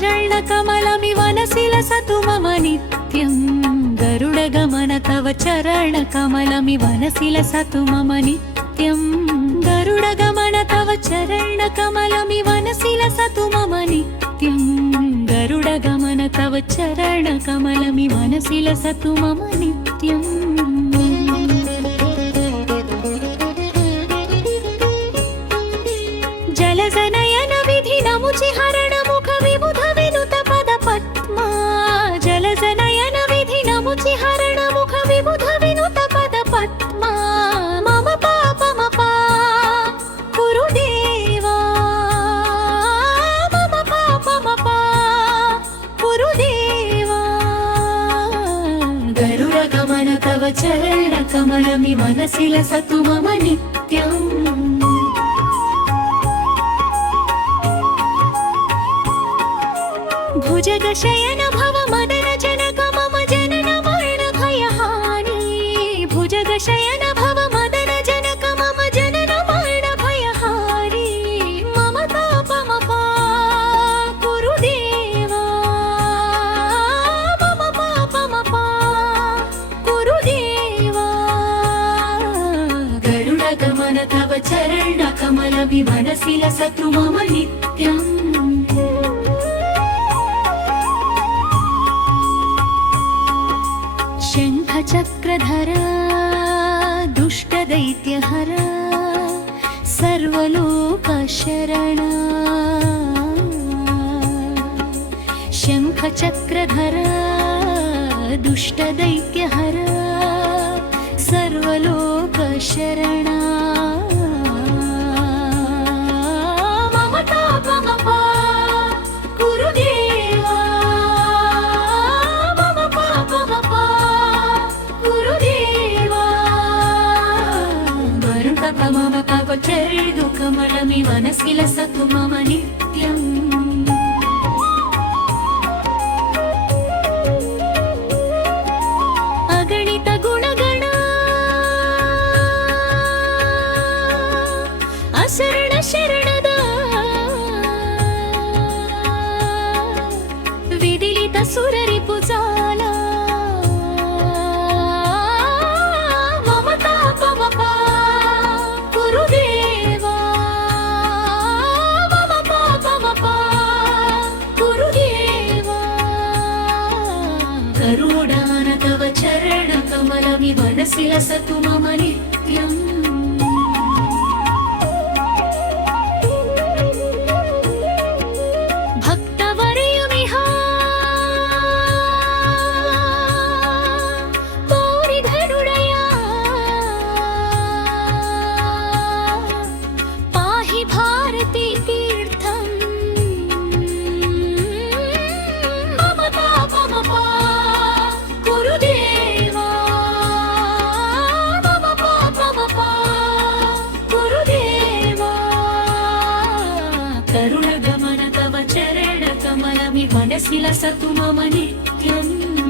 चरणकमलमिव मनसि लसतु मम नित्यं गरुडगमन तव चरणकमलमिव मनसि लसतु मम नित्यं गरुडगमन तव चरणकमलमिव मनसि लसतु मम नित्यं गरुडगमन तव चरणकमलमिव मनसि लसतु मम नित्यं जलजनयन विधिनमुचिहरण मुख विबुध विनुत पद पद्मा जलजनयन विधिनमुचिहरण मुख विबुध विनुत पद पद्मा मम पापमपा कुरुदेवा मम पापमपा कुरुदेवा गरुडगमन तव चरणकमलमिव मनसि लसतु मम नित्यम् भुजगशयन भव मदन जनक मम जनन मरण भयहानि भुजगशयन भव मदन जनक मम जनन मरण भयहारि मम तापमपा कुरुदेवा मम पापमपा कुरुदेवा गरुडगमन तव चरणकमलमिव मनसि लसतु मम नित्यम् शङ्खचक्रधर दुष्टदैत्यहर सर्वलोकशरण शङ्खचक्रधर दुष्टदैत्यहर सर्वलोकशरण मम तापमपा कुरुदेवा मम पापमपा मम तव चरणकमलमिव मनसि लसतु मम नित्यम् अगणित गुणगण अशरण शरणद विदिलित सुररिपुजाला मम तापमपा कुरुदेवा मम पापमपा कुरुदेवा गरुडान तव चरणकमलमिव मनसि लसतु मम नित्यम् भक्तवरयुमिह कोरिधनुडया पाहि भारती तीर्थं मम तापमपा कुरुदेवा मम पापमपा कुरुदेवा करुणगमन तव चरणकमलमिव मनसि लसतु मम नित्यम्